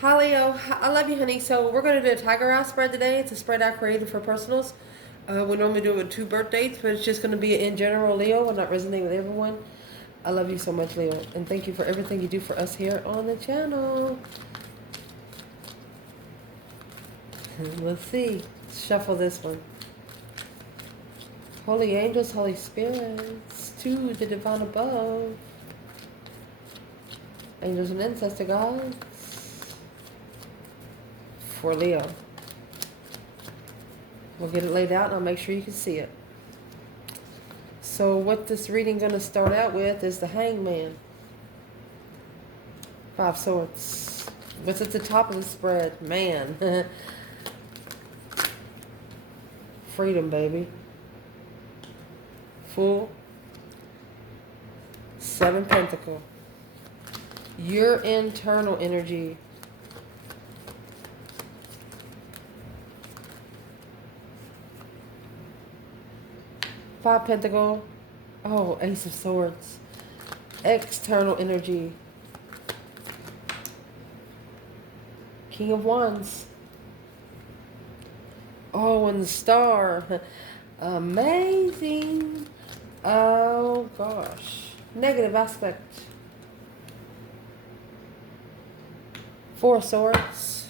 Hi Leo, I love you, honey. So we're going to do a tiger eye spread today. It's a spread I created for personals. We normally do it with 2 birthdays, but it's just going to be in general, Leo. Will not resonate with everyone. I love you so much, Leo, and thank you for everything you do for us here on the channel. Let's see. Shuffle this one. Holy angels, holy spirits, to the divine above. Angels and ancestor gods. For Leo. We'll get it laid out and I'll make sure you can see it. So what this reading going to start out with is the hangman. 5 swords. What's at the top of the spread? Man. Freedom, baby. Fool. 7 pentacle. Your internal energy. Five pentacle. Oh, ace of swords. External energy. King of wands. Oh, and the star. Amazing. Oh, gosh. Negative aspect. 4 swords.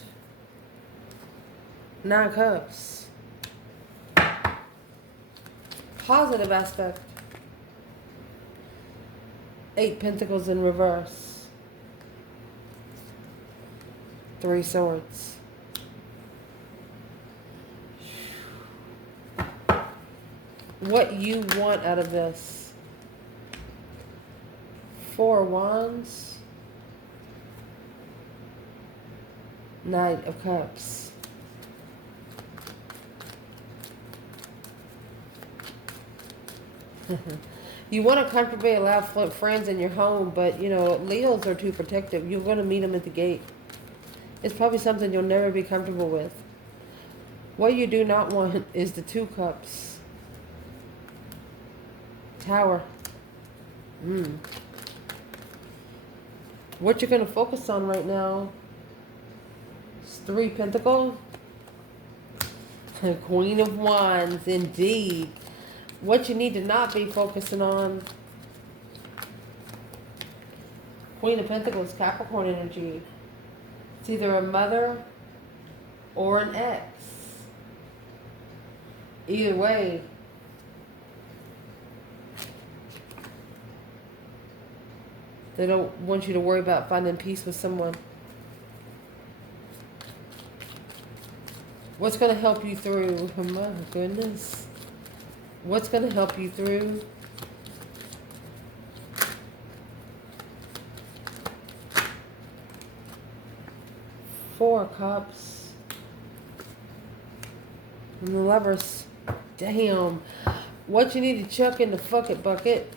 9 cups. Positive aspect. 8 pentacles in reverse. 3 swords. What you want out of this. 4 wands. Knight of cups. You want to comfortably allow friends in your home, but, you know, Leos are too protective. You're going to meet them at the gate. It's probably something you'll never be comfortable with. What you do not want is the 2 cups. Tower. What you're going to focus on right now is 3 pentacles. Queen of wands, indeed. What you need to not be focusing on. Queen of Pentacles, Capricorn energy. It's either a mother or an ex. Either way. They don't want you to worry about finding peace with someone. What's going to help you through? Oh my goodness. What's going to help you through? Four cups. And the Lovers. Damn. What you need to chuck in the fuck it bucket.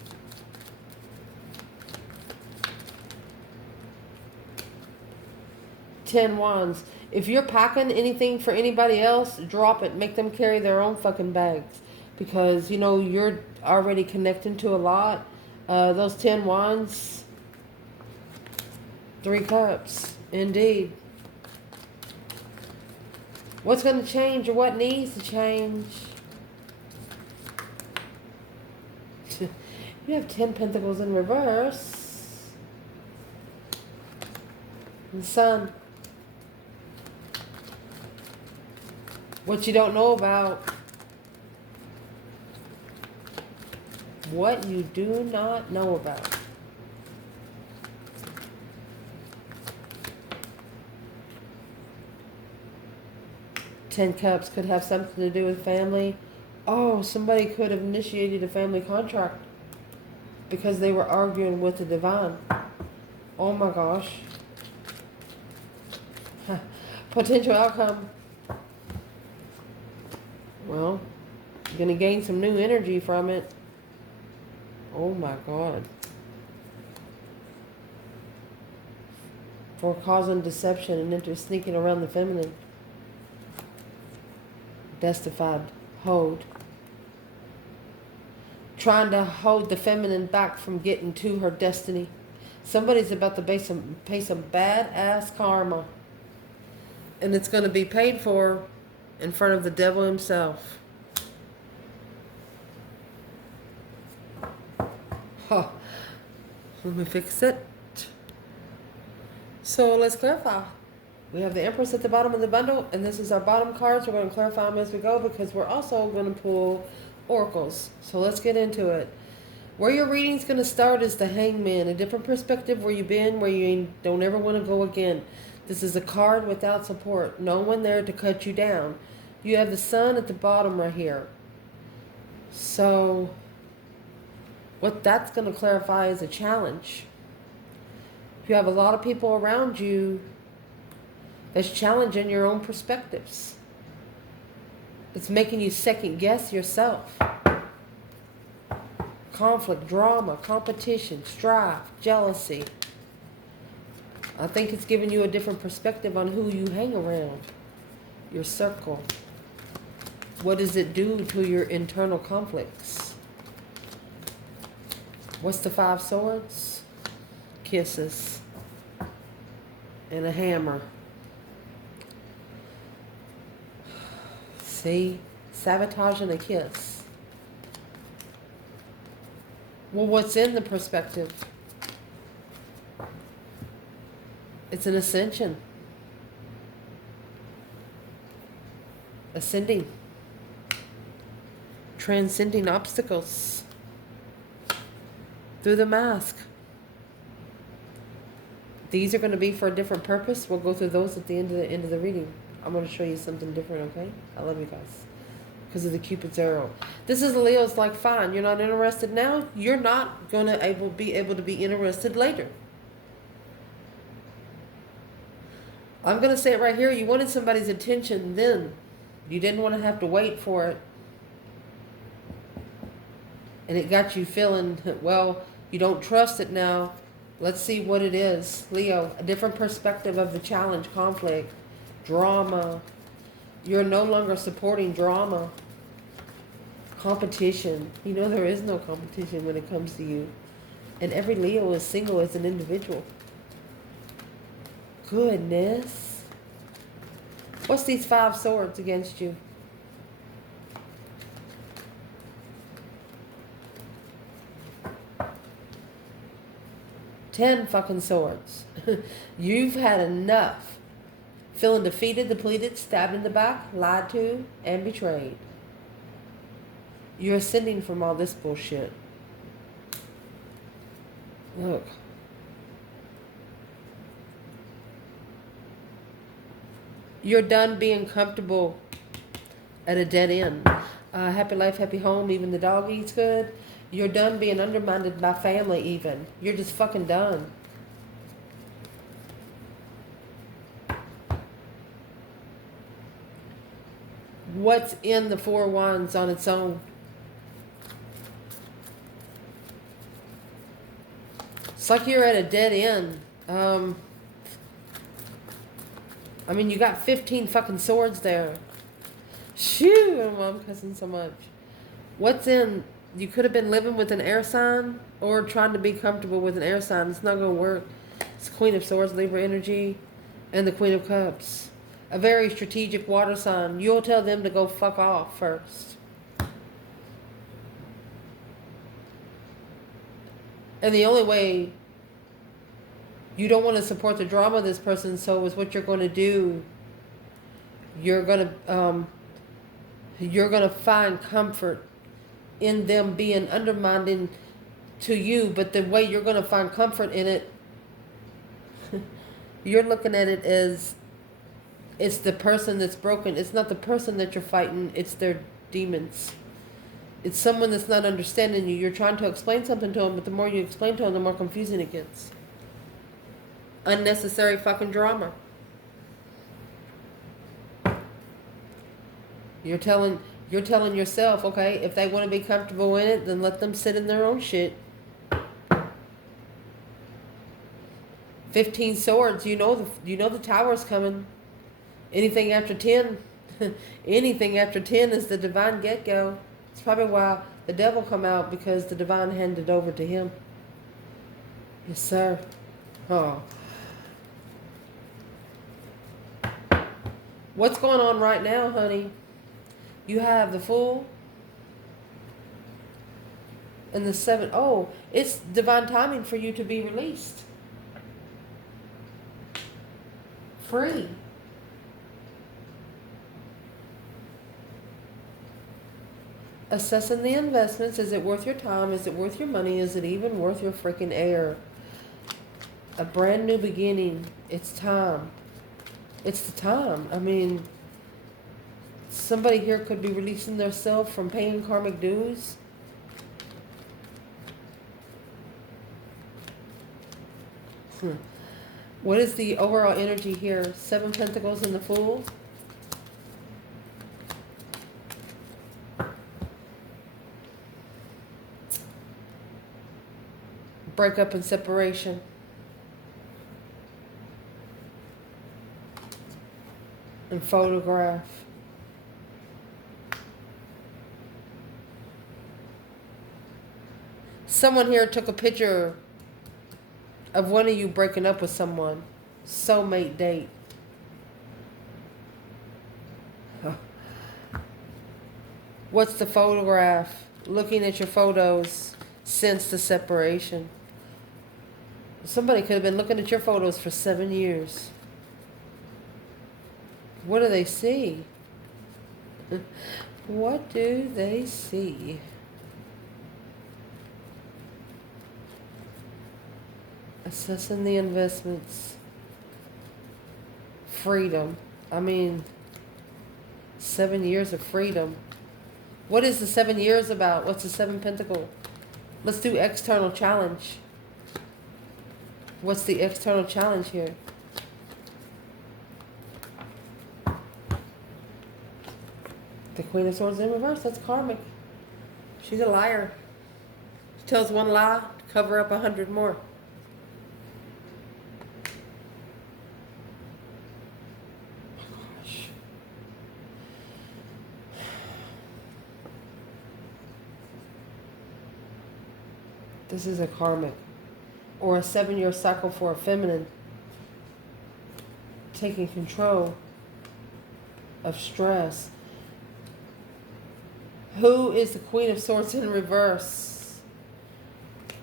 Ten wands. If you're packing anything for anybody else, drop it. Make them carry their own fucking bags. Because, you know, you're already connecting to a lot. Those 10 wands. 3 cups. Indeed. What's going to change or what needs to change? You have 10 pentacles in reverse. And the Sun. What you don't know about. What you do not know about. Ten cups could have something to do with family. Oh, somebody could have initiated a family contract because they were arguing with the divine. Oh my gosh. Potential outcome. Well, you're going to gain some new energy from it. Oh my God. For causing deception and into sneaking around the feminine. Justified. Hold. Trying to hold the feminine back from getting to her destiny. Somebody's about to pay some badass karma. And it's going to be paid for in front of the devil himself. Huh. Let me fix it. So let's clarify. We have the Empress at the bottom of the bundle, and this is our bottom cards. We're going to clarify them as we go because we're also going to pull oracles. So let's get into it. Where your reading's going to start is the Hangman, a different perspective where you've been, where you don't ever want to go again. This is a card without support. No one there to cut you down. You have the Sun at the bottom right here. So what that's going to clarify is a challenge. You have a lot of people around you that's challenging your own perspectives. It's making you second guess yourself. Conflict, drama, competition, strife, jealousy. I think it's giving you a different perspective on who you hang around. Your circle. What does it do to your internal conflicts? What's the 5 swords? Kisses. And a hammer. See? Sabotage and a kiss. Well, what's in the perspective? It's an ascension. Ascending. Transcending obstacles. Through the mask. These are going to be for a different purpose. We'll go through those at the end of the reading. I'm going to show you something different, okay? I love you guys. Because of the Cupid's arrow. This is Leo's like, fine, you're not interested now. You're not going to be able to be interested later. I'm going to say it right here. You wanted somebody's attention then. You didn't want to have to wait for it. And it got you feeling, well, you don't trust it now. Let's see what it is. Leo, a different perspective of the challenge, conflict, drama. You're no longer supporting drama. Competition. You know there is no competition when it comes to you. And every Leo is single as an individual. Goodness. What's these 5 swords against you? Ten fucking swords. You've had enough. Feeling defeated, depleted, stabbed in the back, lied to, and betrayed. You're ascending from all this bullshit. Look. You're done being comfortable at a dead end. Happy life, happy home, even the dog eats good. You're done being undermined by family even. You're just fucking done. What's in the 4 wands on its own? It's like you're at a dead end. I mean, you got 15 fucking swords there. Shoo, I'm cussing so much. What's in... You could have been living with an air sign or trying to be comfortable with an air sign. It's not going to work. It's Queen of Swords, Libra energy, and the Queen of Cups. A very strategic water sign. You'll tell them to go fuck off first. And the only way you don't want to support the drama of this person, so is what you're going to do. You're going to find comfort in them being undermining to you, but the way you're going to find comfort in it, you're looking at it as it's the person that's broken. It's not the person that you're fighting, it's their demons. It's someone that's not understanding you. You're trying to explain something to them, but the more you explain to them, the more confusing it gets. Unnecessary fucking drama. You're telling yourself, okay, if they want to be comfortable in it, then let them sit in their own shit. 15 swords, you know the tower's coming. Anything after 10, anything after 10 is the divine get-go. It's probably why the devil come out, because the divine handed over to him. Yes, sir. Oh. What's going on right now, honey? You have the Fool and the 7. Oh, it's divine timing for you to be released. Free. Assessing the investments. Is it worth your time? Is it worth your money? Is it even worth your freaking air? A brand new beginning. It's time. It's the time. I mean, somebody here could be releasing themselves from paying karmic dues. What is the overall energy here? 7 Pentacles and the Fool. Breakup and separation. And photograph. Someone here took a picture of one of you breaking up with someone. Soulmate date. What's the photograph? Looking at your photos since the separation. Somebody could have been looking at your photos for 7 years. What do they see? What do they see? Assessing the investments. Freedom. I mean, 7 years of freedom. What is the 7 years about? What's the 7 Pentacle? Let's do external challenge. What's the external challenge here? The Queen of Swords in reverse. That's karmic. She's a liar. She tells one lie to cover up 100 more. This is a karmic. Or a 7-year cycle for a feminine. Taking control of stress. Who is the Queen of Swords in reverse?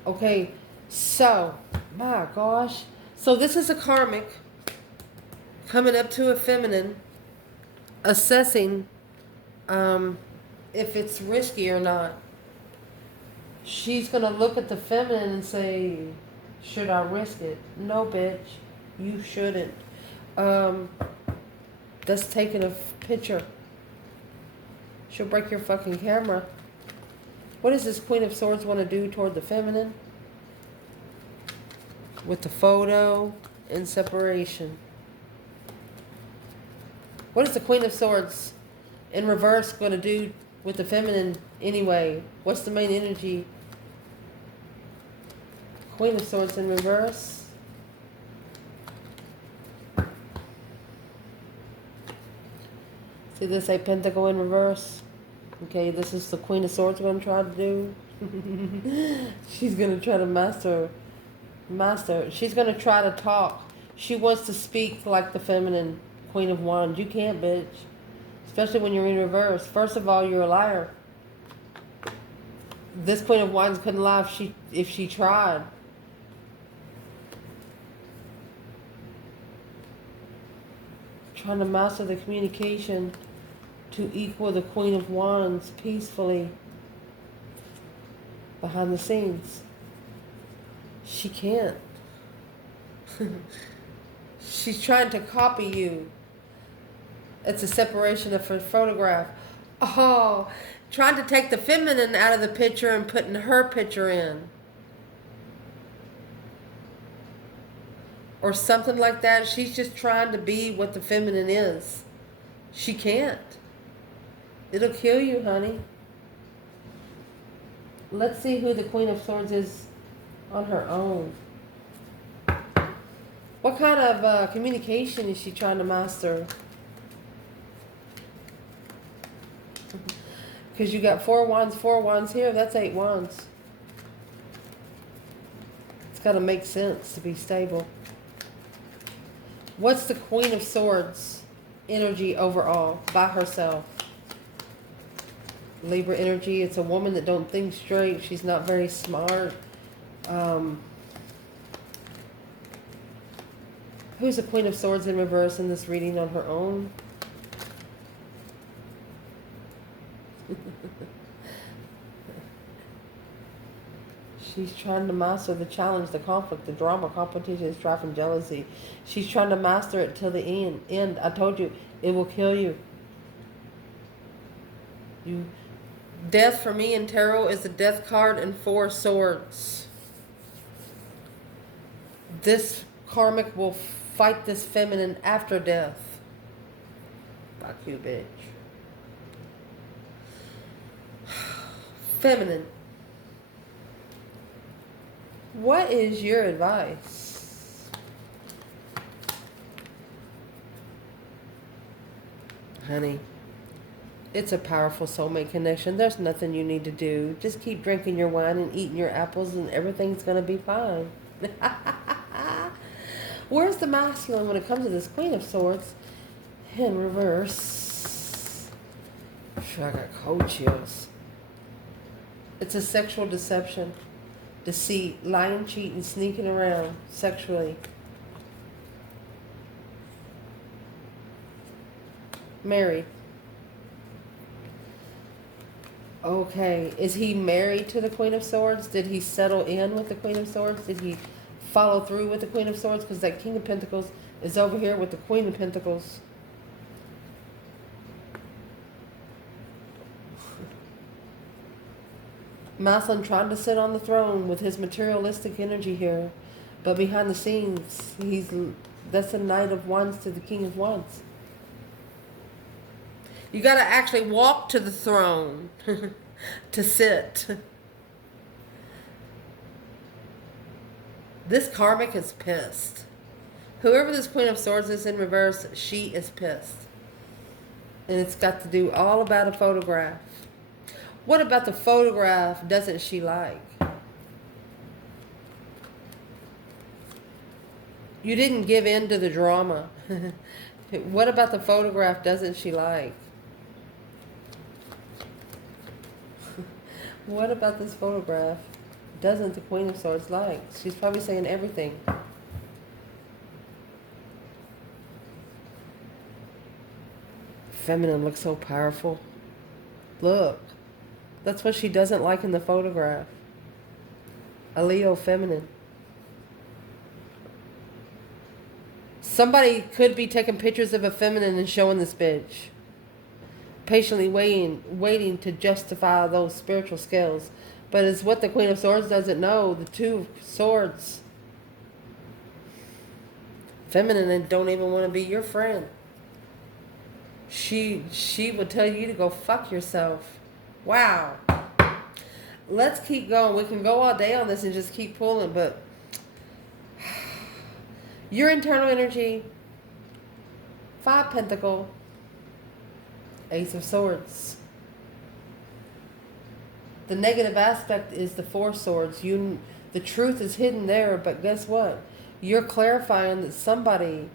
Okay, so, my gosh. So this is a karmic coming up to a feminine, assessing if it's risky or not. She's going to look at the feminine and say, should I risk it? No, bitch, you shouldn't. That's taking a picture. She'll break your fucking camera. What does this Queen of Swords want to do toward the feminine? With the photo and separation. What is the Queen of Swords in reverse going to do with the feminine anyway? What's the main energy? Queen of Swords in reverse. See this a Pentacle in reverse? Okay, this is the Queen of Swords going to try to do. She's going to try to master. She's going to try to talk. She wants to speak like the feminine Queen of Wands. You can't, bitch. Especially when you're in reverse. First of all, you're a liar. This Queen of Wands couldn't lie if she tried. Trying to master the communication to equal the Queen of Wands peacefully behind the scenes. She can't. She's trying to copy you. It's a separation of her photograph. Oh, trying to take the feminine out of the picture and putting her picture in. Or something like that. She's just trying to be what the feminine is. She can't. It'll kill you, honey. Let's see who the Queen of Swords is on her own. What kind of communication is she trying to master? Because you got 4 wands here. That's 8 wands. It's got to make sense to be stable. What's the Queen of Swords energy overall by herself. Libra energy, it's a woman that don't think straight. She's not very smart. Who's the Queen of Swords in reverse in this reading on her own? She's trying to master the challenge, the conflict, the drama, competition, strife, and jealousy. She's trying to master it till the end. I told you, it will kill you. Death for me in tarot is the Death card and 4 swords. This karmic will fight this feminine after death. Fuck you, bitch. Feminine. What is your advice? Honey, it's a powerful soulmate connection. There's nothing you need to do. Just keep drinking your wine and eating your apples and everything's going to be fine. Where's the masculine when it comes to this Queen of Swords? In reverse. Sure, I got cold chills. It's a sexual deception. Deceit, lying, cheating, sneaking around sexually. Married. Okay. Is he married to the Queen of Swords? Did he settle in with the Queen of Swords? Did he follow through with the Queen of Swords? Because that King of Pentacles is over here with the Queen of Pentacles. Masculine trying to sit on the throne with his materialistic energy here. But behind the scenes, that's the Knight of Wands to the King of Wands. You got to actually walk to the throne to sit. This karmic is pissed. Whoever this Queen of Swords is in reverse, she is pissed. And it's got to do all about a photograph. What about the photograph doesn't she like? You didn't give in to the drama. What about the photograph doesn't she like? What about this photograph doesn't the Queen of Swords like? She's probably saying everything. Feminine looks so powerful. Look. That's what she doesn't like in the photograph. A Leo feminine. Somebody could be taking pictures of a feminine and showing this bitch. Patiently waiting to justify those spiritual skills. But it's what the Queen of Swords doesn't know. The 2 swords. Feminine and don't even want to be your friend. She would tell you to go fuck yourself. Wow. Let's keep going. We can go all day on this and just keep pulling, but your internal energy, 5 Pentacle, Ace of Swords. The negative aspect is the 4 Swords. The truth is hidden there, but guess what? You're clarifying that somebody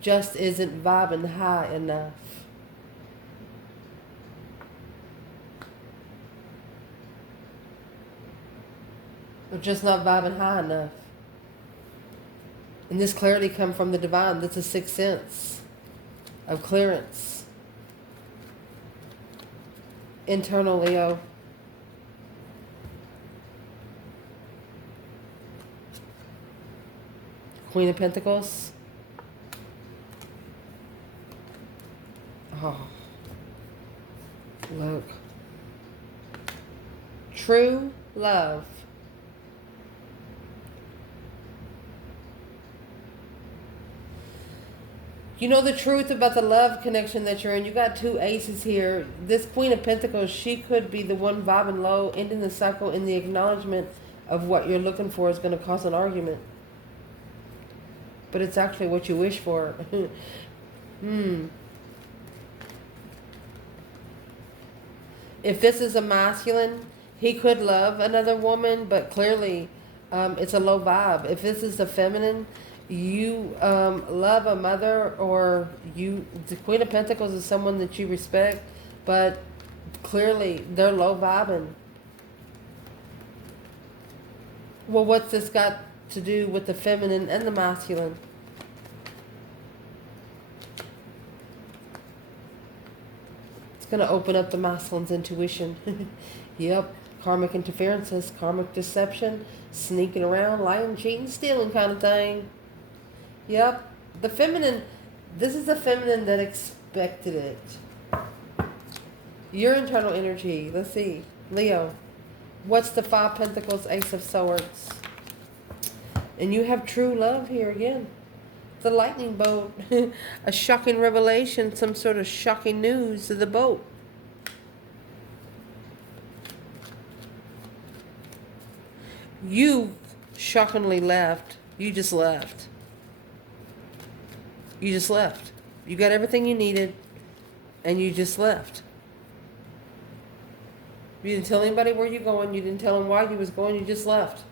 just isn't vibing high enough. They're just not vibing high enough. And this clarity comes from the divine. That's a 6th sense of clearance. Internal Leo. Queen of Pentacles. Oh. Look. True love. You know the truth about the love connection that you're in. You got 2 aces here. This Queen of Pentacles, she could be the one vibing low, ending the cycle, and the acknowledgement of what you're looking for is going to cause an argument. But it's actually what you wish for. If this is a masculine, he could love another woman, but clearly it's a low vibe. If this is a feminine, You love a mother, or the Queen of Pentacles is someone that you respect, but clearly they're low vibing. Well, what's this got to do with the feminine and the masculine? It's going to open up the masculine's intuition. Yep. Karmic interferences, karmic deception, sneaking around, lying, cheating, stealing kind of thing. Yep. The feminine, this is the feminine that expected it. Your internal energy, let's see. Leo, what's the Five Pentacles, Ace of Swords? And you have true love here again. The lightning bolt, a shocking revelation, some sort of shocking news of the boat. You shockingly left. You just left. You just left. You got everything you needed, and you just left. You didn't tell anybody where you're going. You didn't tell them why you was going. You just left.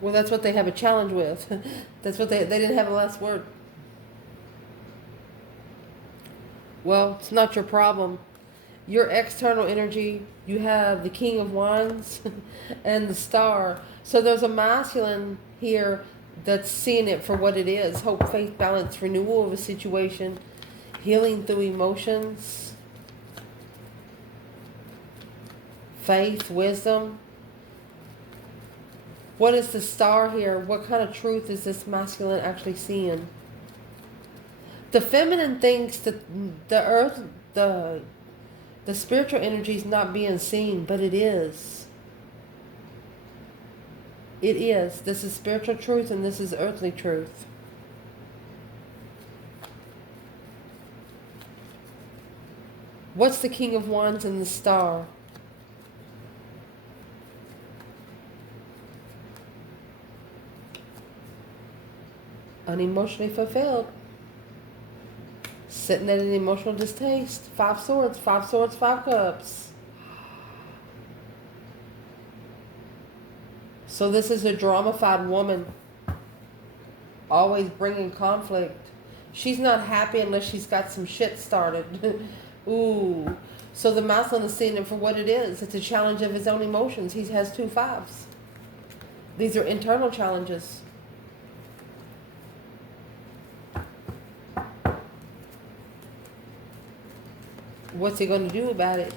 Well, that's what they have a challenge with. That's what they didn't have a last word. Well, it's not your problem. Your external energy, you have the King of Wands and the Star. So there's a masculine here that's seeing it for what it is. Hope, faith, balance, renewal of a situation, healing through emotions, faith, wisdom. What is the Star here? What kind of truth is this masculine actually seeing? The feminine thinks that the earth, the spiritual energy is not being seen, but it is. It is. This is spiritual truth and this is earthly truth. What's the King of Wands and the Star? Unemotionally fulfilled. Sitting at an emotional distaste. Five Swords, Five Swords, Five Cups. So this is a dramified woman. Always bringing conflict. She's not happy unless she's got some shit started. Ooh. So the masculine is seeing it for what it is. It's a challenge of his own emotions. He has two fives. These are internal challenges. What's he going to do about it?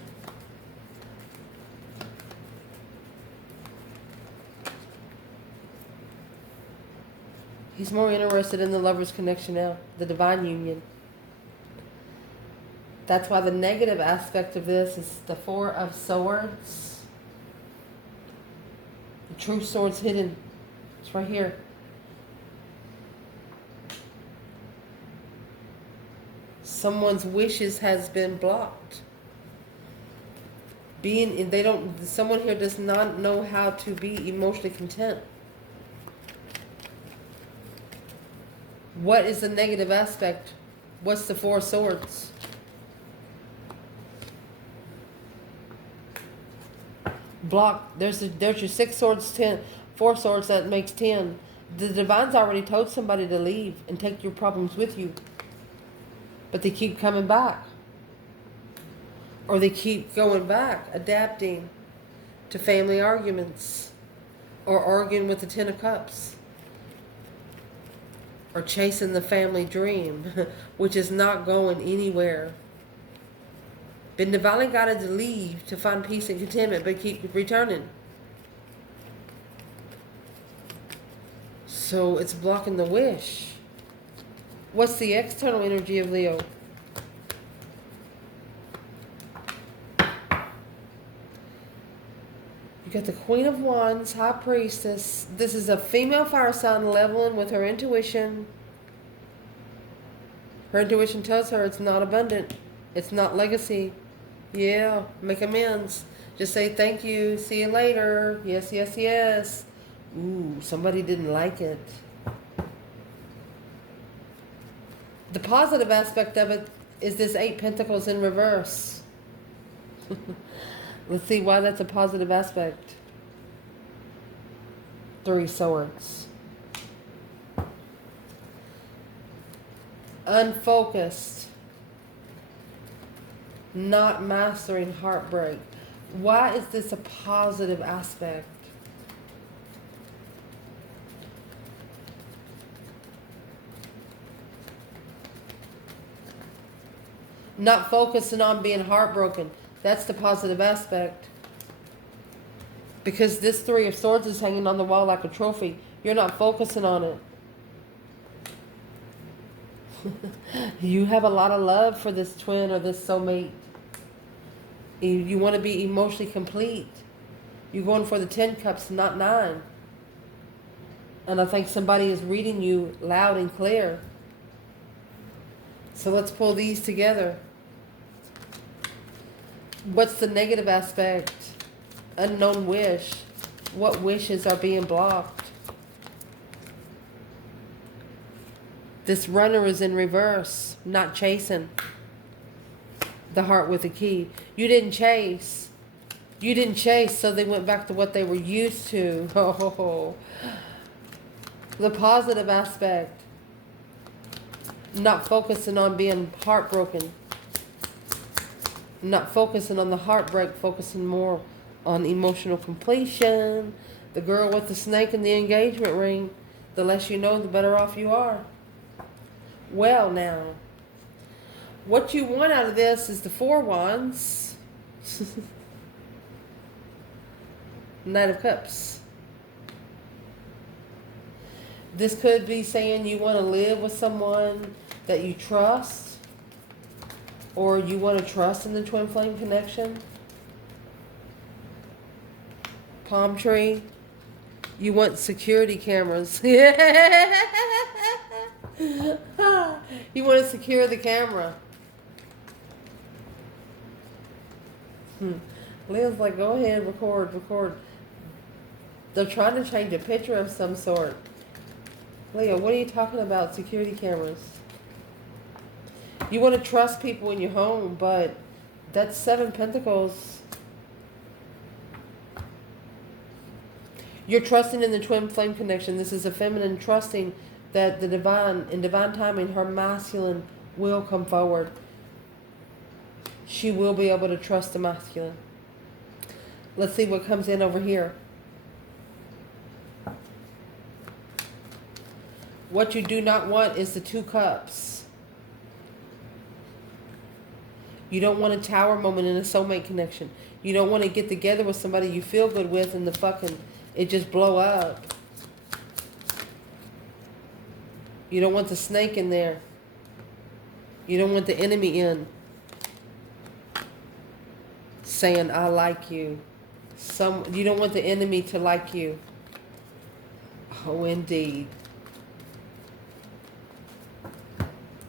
He's more interested in the lover's connection now, the divine union. That's why the negative aspect of this is the Four of Swords. The true sword's hidden. It's right here. Someone's wishes has been blocked. Someone here does not know how to be emotionally content. What is the negative aspect? What's the Four of Swords? Block. There's your Six Swords, 10, Four Swords, that makes 10. The divine's already told somebody to leave and take your problems with you. But they keep coming back. Or they keep going back, adapting to family arguments. Or arguing with the Ten of Cups. Or chasing the family dream, which is not going anywhere. Been divinely guided to leave to find peace and contentment, but keep returning. So it's blocking the wish. What's the external energy of Leo? You got the Queen of Wands, High Priestess. This is a female fire sign leveling with her intuition. Her intuition tells her it's not abundant. It's not legacy. Yeah, make amends. Just say thank you. See you later. Yes, yes, yes. Ooh, somebody didn't like it. The positive aspect of it is this 8 Pentacles in reverse. Let's see why that's a positive aspect. 3 Swords. Unfocused. Not mastering heartbreak. Why is this a positive aspect? Not focusing on being heartbroken. That's the positive aspect. Because this Three of Swords is hanging on the wall like a trophy. You're not focusing on it. You have a lot of love for this twin or this soulmate. You want to be emotionally complete. You're going for the 10 cups, not 9. And I think somebody is reading you loud and clear. So let's pull these together. What's the negative aspect? Unknown wish. What wishes are being blocked? This runner is in reverse, not chasing. The heart with the key. You didn't chase. You didn't chase, so they went back to what they were used to. Oh. The positive aspect. Not focusing on being heartbroken. Not focusing on the heartbreak, focusing more on emotional completion. The girl with the snake and the engagement ring. The less you know, the better off you are. Well, now, what you want out of this is the 4 wands. Knight of Cups. This could be saying you want to live with someone that you trust, or you want to trust in the twin flame connection. Palm tree. You want security cameras. You want to secure the camera. Leo's like, go ahead, record. They're trying to change a picture of some sort. Leo, what are you talking about, security cameras? You want to trust people in your home, but that's 7 Pentacles. You're trusting in the twin flame connection. This is a feminine trusting that the divine, in divine timing, her masculine will come forward. She will be able to trust the masculine. Let's see what comes in over here. What you do not want is the 2 cups. You don't want a tower moment in a soulmate connection. You don't want to get together with somebody you feel good with and it just blow up. You don't want the snake in there. You don't want the enemy in. Saying, I like you. You don't want the enemy to like you. Oh, indeed.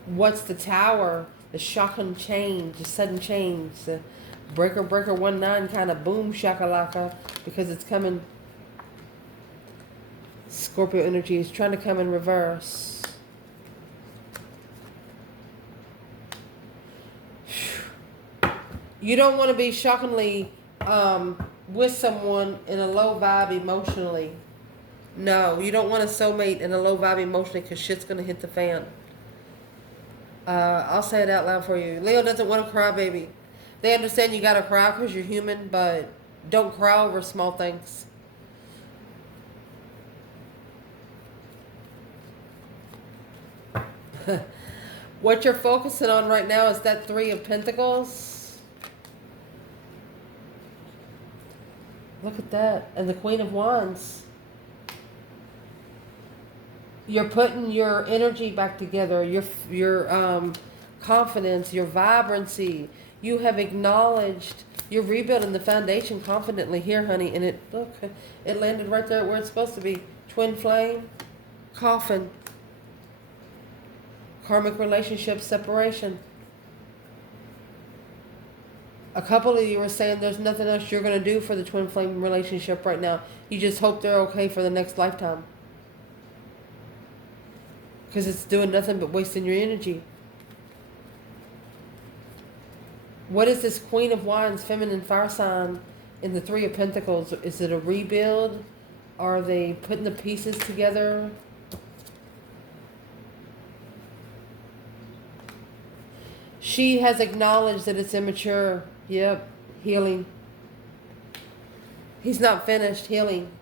What's the tower? The shocking change, the sudden change, the breaker 19 kind of boom shakalaka, because it's coming. Scorpio energy is trying to come in reverse. You don't want to be shockingly with someone in a low vibe emotionally. No, you don't want a soulmate in a low vibe emotionally, because shit's going to hit the fan. I'll say it out loud for you. Leo doesn't want to cry, baby. They understand you got to cry because you're human, but don't cry over small things. What you're focusing on right now is that 3 of Pentacles. Look at that. And the Queen of Wands. You're putting your energy back together, your confidence, your vibrancy. You have acknowledged, you're rebuilding the foundation confidently here, honey. And it landed right there where it's supposed to be. Twin flame, coffin, karmic relationship separation. A couple of you are saying there's nothing else you're going to do for the twin flame relationship right now. You just hope they're okay for the next lifetime. Because it's doing nothing but wasting your energy. What is this Queen of Wands, feminine fire sign, in the 3 of Pentacles? Is it a rebuild? Are they putting the pieces together? She has acknowledged that it's immature. Yep. Healing. He's not finished healing.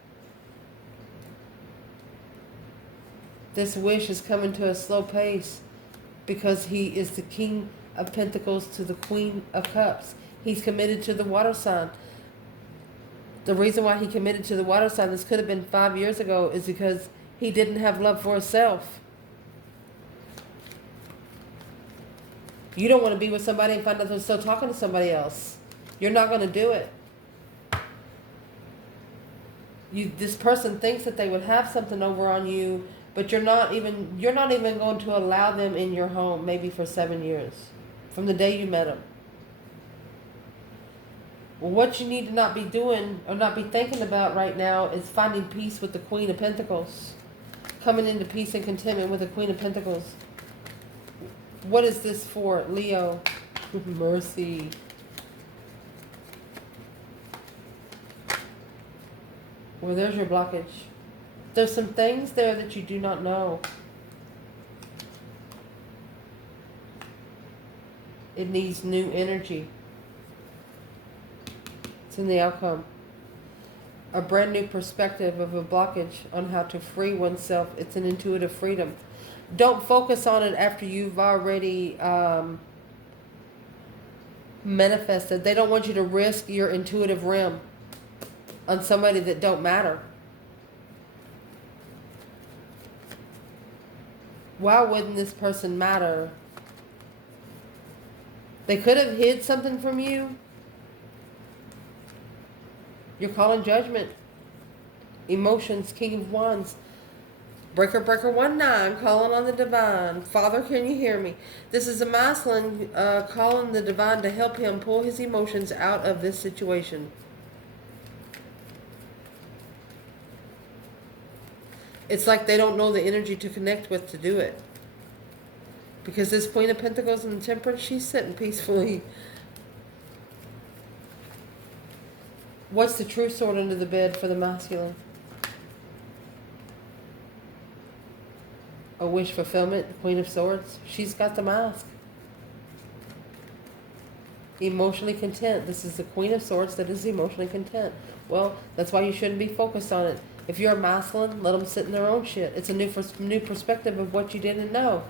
This wish is coming to a slow pace because he is the King of Pentacles to the Queen of Cups. He's committed to the water sign. The reason why he committed to the water sign, this could have been 5 years ago, is because he didn't have love for himself. You don't want to be with somebody and find out they're still talking to somebody else. You're not going to do it. This person thinks that they would have something over on you, but you're not even going to allow them in your home maybe for 7 years from the day you met them. Well, what you need to not be doing or not be thinking about right now is finding peace with the Queen of Pentacles. Coming into peace and contentment with the Queen of Pentacles. What is this for, Leo? Mercy. Well, there's your blockage. There's some things there that you do not know. It needs new energy. It's in the outcome. A brand new perspective of a blockage on how to free oneself. It's an intuitive freedom. Don't focus on it after you've already manifested. They don't want you to risk your intuitive realm on somebody that don't matter. Why wouldn't this person matter? They could have hid something from you. You're calling judgment. Emotions, King of Wands. Breaker, breaker, 1-9, calling on the divine. Father, can you hear me? This is a masculine calling the divine to help him pull his emotions out of this situation. It's like they don't know the energy to connect with to do it. Because this Queen of Pentacles and the Temperance, she's sitting peacefully. What's the true sword under the bed for the masculine? A wish fulfillment, the Queen of Swords. She's got the mask. Emotionally content. This is the Queen of Swords that is emotionally content. Well, that's why you shouldn't be focused on it. If you're a masculine, let them sit in their own shit. It's a new perspective of what you didn't know.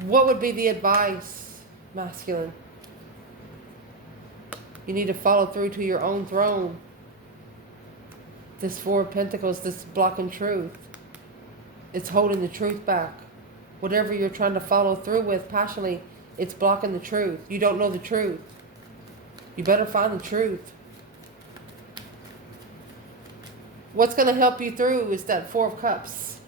What would be the advice, masculine? You need to follow through to your own throne. This Four of Pentacles, this blocking truth. It's holding the truth back. Whatever you're trying to follow through with passionately, it's blocking the truth. You don't know the truth. You better find the truth. What's going to help you through is that Four of Cups.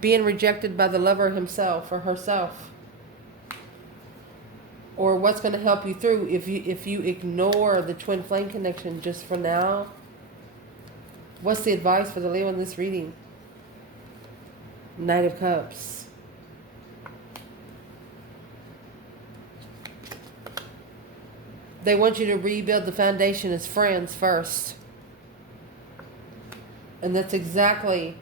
Being rejected by the lover himself or herself. Or what's going to help you through if you ignore the twin flame connection just for now. What's the advice for the Leo in this reading? Knight of Cups. They want you to rebuild the foundation as friends first. And that's exactly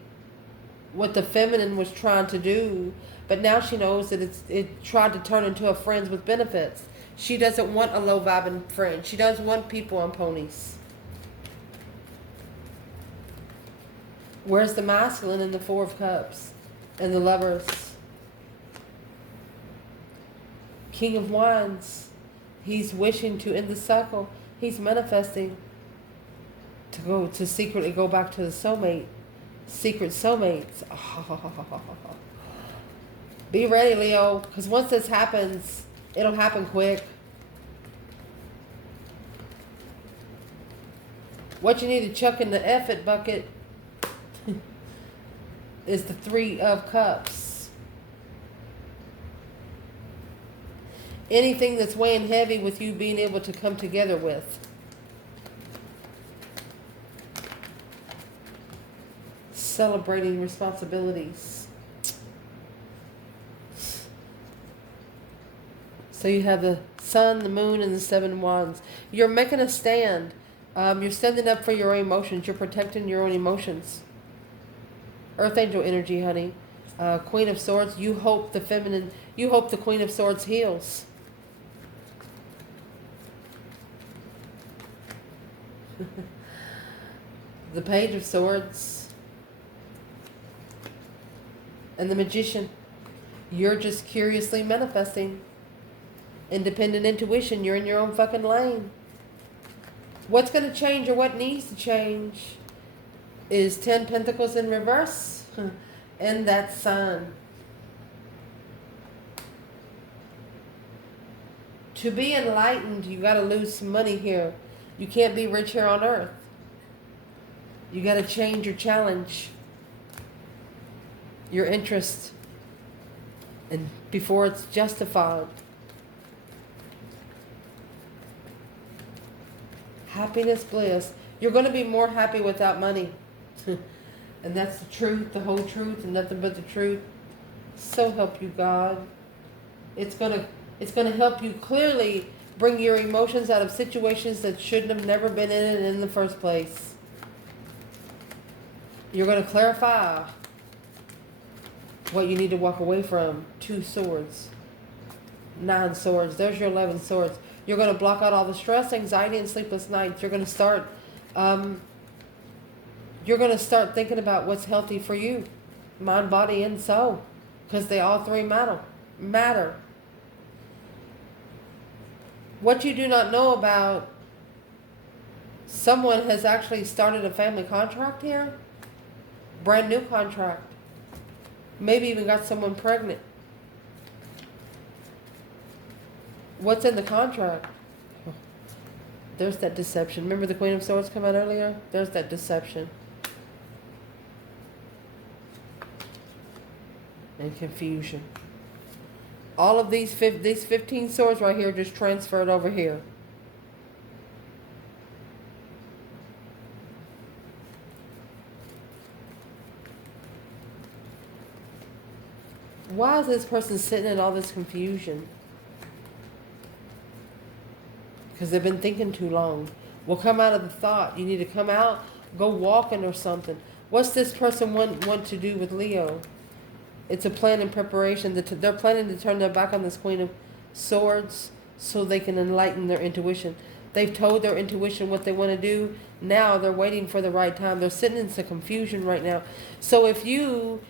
what the feminine was trying to do. But now she knows that it tried to turn into a friends with benefits. She doesn't want a low vibing friend. She doesn't want people on ponies. Where's the masculine in the Four of Cups? And the Lovers? King of Wands. He's wishing to end the cycle. He's manifesting to secretly go back to the soulmate. Secret soulmates. Be ready, Leo, because once this happens, it'll happen quick. What you need to chuck in the F-it bucket is the Three of Cups. Anything that's weighing heavy with you being able to come together with. Celebrating responsibilities. So you have the Sun, the Moon, and the Seven Wands. You're making a stand. You're standing up for your own emotions. You're protecting your own emotions. Earth Angel energy, honey. Queen of Swords, you hope the Queen of Swords heals. The Page of Swords and the Magician. You're just curiously manifesting. Independent intuition. You're in your own fucking lane. What's going to change or what needs to change is 10 Pentacles in reverse and that Sun. To be enlightened, you got to lose some money here. You can't be rich here on earth. You got to change your challenge, your interest, and before it's justified. Happiness, bliss. You're going to be more happy without money. And that's the truth, the whole truth, and nothing but the truth. So help you God. It's going to help you clearly bring your emotions out of situations that shouldn't have never been in it in the first place. You're going to clarify what you need to walk away from. 2 swords. 9 swords. There's your 11 swords. You're going to block out all the stress, anxiety, and sleepless nights. You're going to start thinking about what's healthy for you. Mind, body, and soul. Because they all three matter. What you do not know about, someone has actually started a family contract here. Brand new contract. Maybe even got someone pregnant. What's in the contract? There's that deception. Remember the Queen of Swords come out earlier? There's that deception. And confusion. All of these 15 swords right here just transferred over here. Why is this person sitting in all this confusion? Because they've been thinking too long. Well, come out of the thought. You need to come out, go walking or something. What's this person want to do with Leo? It's a plan and preparation. They're planning to turn their back on this Queen of Swords so they can enlighten their intuition. They've told their intuition what they want to do. Now they're waiting for the right time. They're sitting in some confusion right now. So if you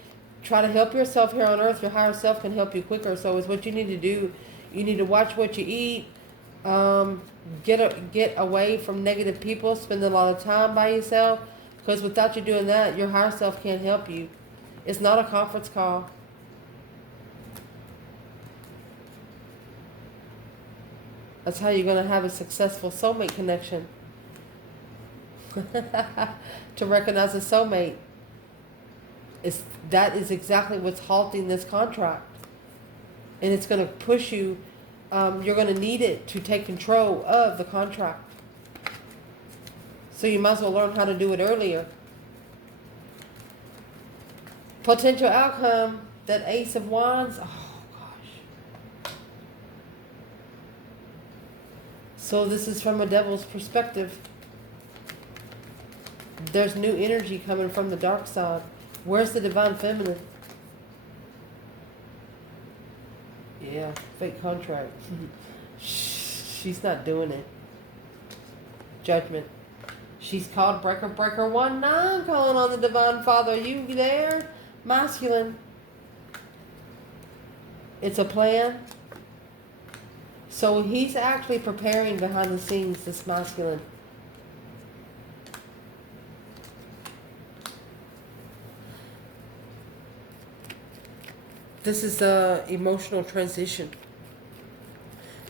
try to help yourself here on earth, your higher self can help you quicker. So it's what you need to do. You need to watch what you eat. Get away from negative people. Spend a lot of time by yourself. Because without you doing that, your higher self can't help you. It's not a conference call. That's how you're going to have a successful soulmate connection. To recognize a soulmate. That is exactly what's halting this contract. And it's going to push you. You're going to need it to take control of the contract. So you might as well learn how to do it earlier. Potential outcome, that Ace of Wands. Oh, gosh. So this is from a devil's perspective. There's new energy coming from the dark side. Where's the divine feminine? Yeah, fake contract. She's not doing it. Judgment. She's called Breaker 19, calling on the divine father. Are you there? Masculine. It's a plan. So he's actually preparing behind the scenes, this masculine. This is a emotional transition.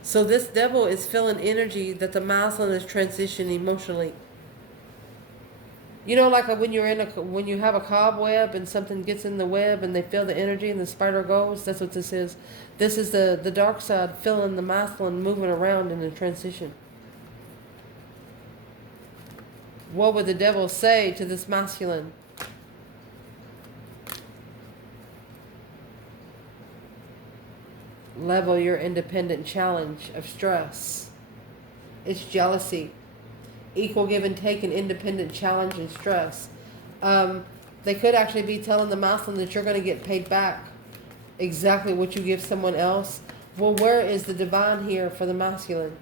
So this devil is feeling energy that the masculine is transitioning emotionally. You know, like when you have a cobweb and something gets in the web and they feel the energy and the spider goes. That's what this is. This is the dark side feeling the masculine moving around in the transition. What would the devil say to this masculine? Level your independent challenge of stress. It's jealousy. Equal give and take and independent challenge and stress. They could actually be telling the masculine that you're going to get paid back exactly what you give someone else. Well, where is the divine here for the masculine?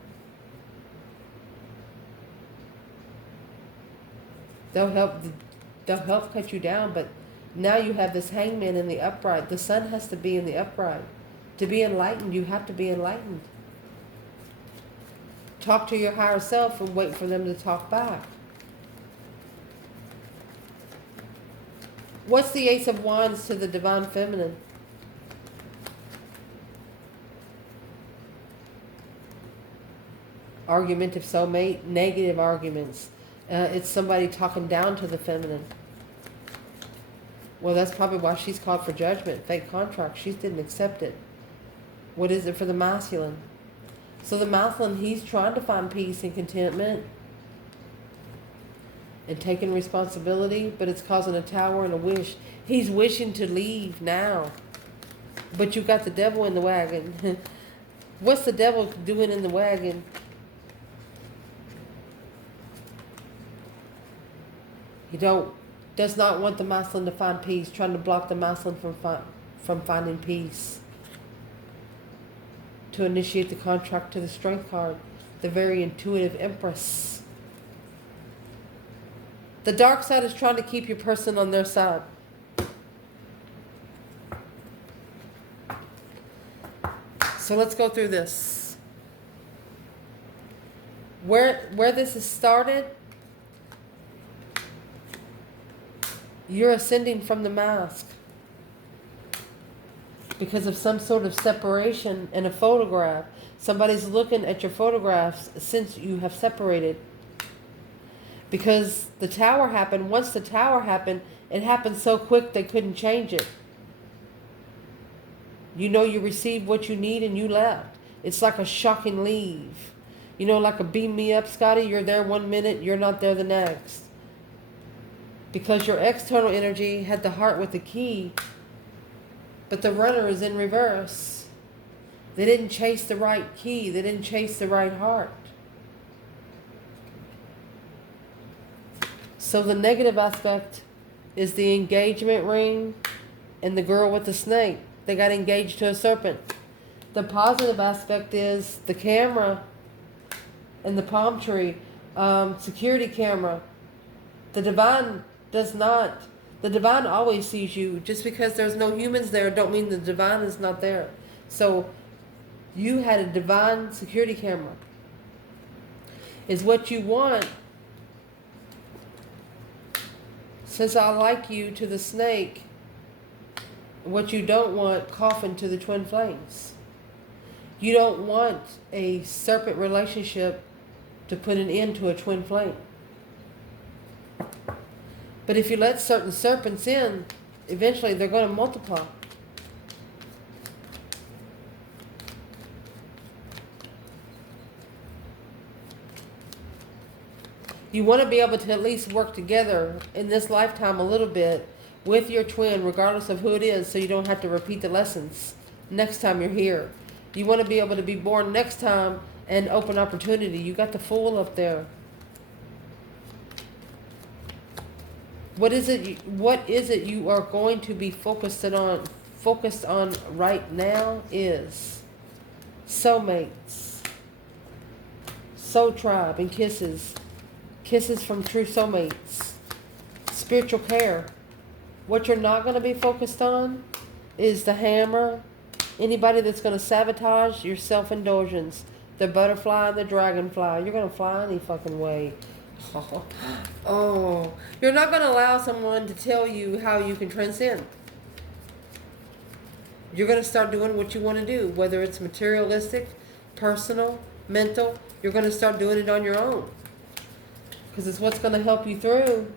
They'll help cut you down, but now you have this hangman in the upright. The sun has to be in the upright. To be enlightened, you have to be enlightened. Talk to your higher self and wait for them to talk back. What's the Ace of Wands to the Divine Feminine? Argumentative soulmate, negative arguments. It's somebody talking down to the feminine. Well, that's probably why she's called for judgment. Fake contract. She didn't accept it. What is it for the masculine? So the masculine, he's trying to find peace and contentment and taking responsibility, but it's causing a tower and a wish. He's wishing to leave now. But you got the devil in the wagon. What's the devil doing in the wagon? He does not want the masculine to find peace, trying to block the masculine from finding peace. To initiate the contract to the Strength card, the very intuitive Empress. The dark side is trying to keep your person on their side. So let's go through this. Where this has started, you're ascending from the mask because of some sort of separation in a photograph. Somebody's looking at your photographs since you have separated. Because the tower happened. Once the tower happened, it happened so quick they couldn't change it. You know, you received what you need and you left. It's like a shocking leave. You know, like a beam me up, Scotty. You're there 1 minute, you're not there the next. Because your external energy had the heart with the key, but the runner is in reverse. They didn't chase the right key. They didn't chase the right heart. So the negative aspect is the engagement ring and the girl with the snake. They got engaged to a serpent. The positive aspect is the camera and the palm tree, security camera. The divine does not. The divine always sees you. Just because there's no humans there don't mean the divine is not there. So you had a divine security camera. Is what you want. Since I like you to the snake, what you don't want, coffin to the twin flames. You don't want a serpent relationship to put an end to a twin flame. But if you let certain serpents in, eventually they're going to multiply. You want to be able to at least work together in this lifetime a little bit with your twin, regardless of who it is, so you don't have to repeat the lessons next time you're here. You want to be able to be born next time and open opportunity. You got the Fool up there. What is it you are going to be focused on right now is soulmates, soul tribe, and kisses. Kisses from true soulmates. Spiritual care. What you're not going to be focused on is the hammer. Anybody that's going to sabotage your self-indulgence. The butterfly and the dragonfly. You're going to fly any fucking way. Oh. You're not going to allow someone to tell you how you can transcend. You're going to start doing what you want to do. Whether it's materialistic, personal, mental. You're going to start doing it on your own. Because it's what's going to help you through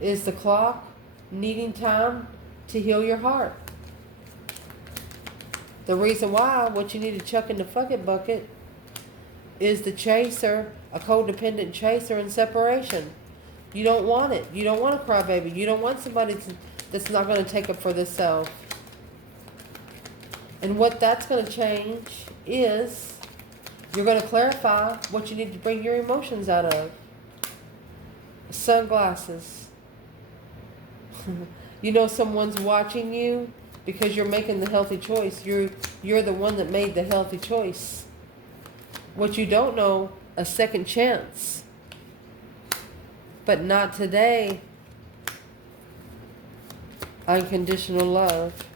is the clock needing time to heal your heart. The reason why, what you need to chuck in the fucking bucket is the chaser, a codependent chaser in separation. You don't want it. You don't want a crybaby. You don't want somebody that's not going to take up for themselves. And what that's going to change is you're going to clarify what you need to bring your emotions out of. Sunglasses. You know someone's watching you because you're making the healthy choice. You're the one that made the healthy choice. What you don't know, a second chance. But not today. Unconditional love.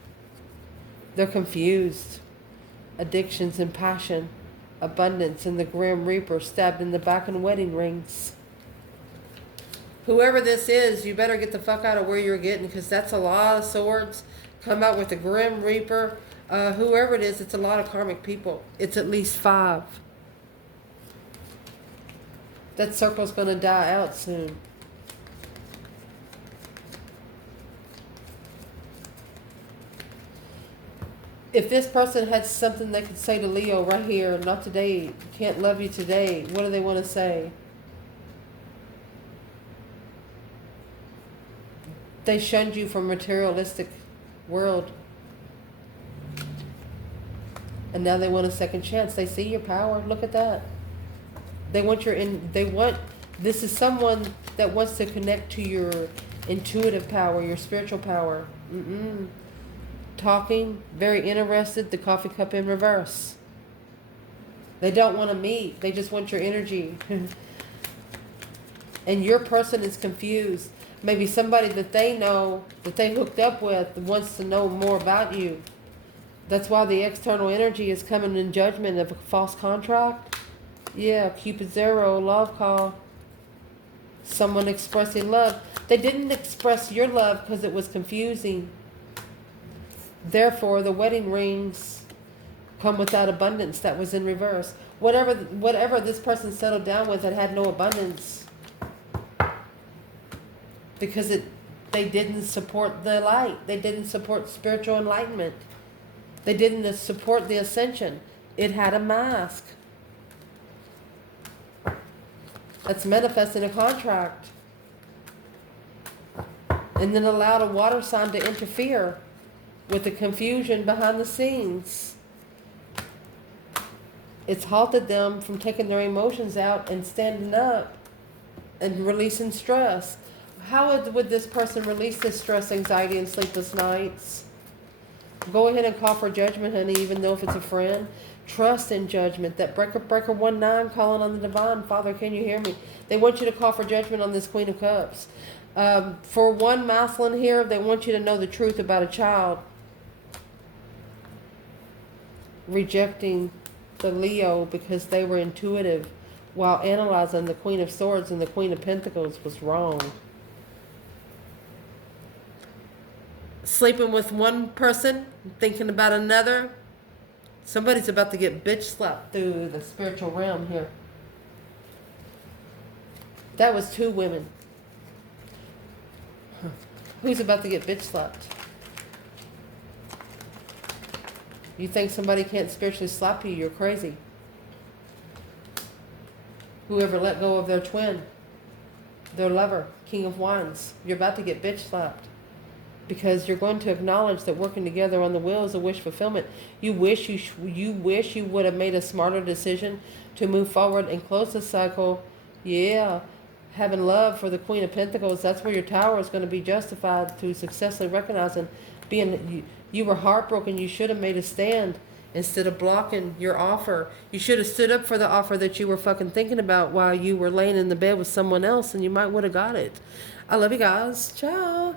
They're confused. Addictions and passion. Abundance and the Grim Reaper stabbed in the back and wedding rings. Whoever this is, you better get the fuck out of where you're getting, because that's a lot of swords. Come out with the Grim Reaper. Whoever it is, it's a lot of karmic people. It's at least 5. That circle's going to die out soon. If this person had something they could say to Leo right here, not today, can't love you today, what do they want to say? They shunned you from materialistic world. And now they want a second chance. They see your power. Look at that. They want this is someone that wants to connect to your intuitive power, your spiritual power. Talking, very interested, the coffee cup in reverse. They don't want to meet. They just want your energy. And your person is confused. Maybe somebody that they know, that they hooked up with, wants to know more about you. That's why the external energy is coming in judgment of a false contract. Yeah, Cupid 0, love call. Someone expressing love. They didn't express your love because it was confusing. Therefore, the wedding rings come without abundance. That was in reverse. Whatever this person settled down with, it had no abundance. Because they didn't support the light. They didn't support spiritual enlightenment. They didn't support the ascension. It had a mask. That's manifesting a contract. And then allowed a water sign to interfere with the confusion behind the scenes. It's halted them from taking their emotions out and standing up and releasing stress. How would this person release this stress, anxiety, and sleepless nights? Go ahead and call for judgment, honey, even though if it's a friend. Trust in judgment. That breaker 19 calling on the divine. Father, can you hear me? They want you to call for judgment on this Queen of Cups. For one masculine here, they want you to know the truth about a child. Rejecting the Leo because they were intuitive, while analyzing the Queen of Swords and the Queen of Pentacles was wrong. Sleeping with one person, thinking about another. Somebody's about to get bitch slapped through the spiritual realm here. That was 2 women. Who's about to get bitch slapped? You think somebody can't spiritually slap you, you're crazy. Whoever let go of their twin, their lover, King of Wands, you're about to get bitch slapped. Because you're going to acknowledge that working together on the will is a wish fulfillment. You wish you would have made a smarter decision to move forward and close the cycle. Yeah, having love for the Queen of Pentacles, that's where your tower is going to be justified to successfully recognizing you were heartbroken. You should have made a stand instead of blocking your offer. You should have stood up for the offer that you were fucking thinking about while you were laying in the bed with someone else, and you might would have got it. I love you guys. Ciao.